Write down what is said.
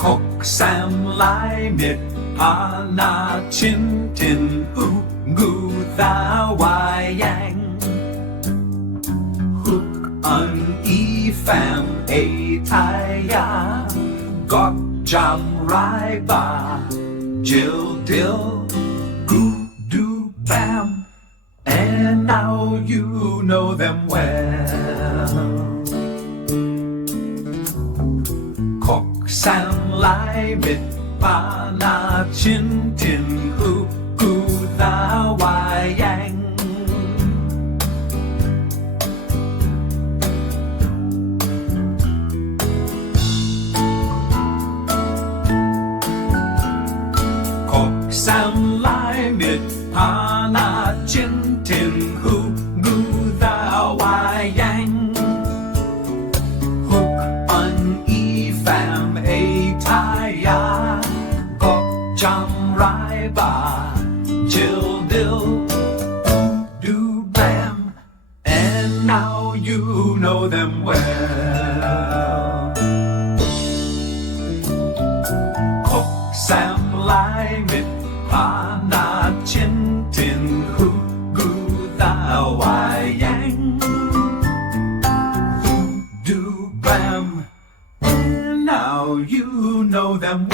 Kok sam lai mit pa na chin tin u gu tha wai yang Hook un e pham a tai ya Got jam rai ba Jill dill goo do bam And now you know them well Kok sam lai mit pa na chin tin hu gu tha wai yang Kok sam lai mit pa na chin tin hu gu tha wai yang Hook un e pham a tai ya Gok jam rai ba Jill dill do bam And now you know them well Kok sam lai mit pa na chin tin hu gu tha wai yang do bam And now you know them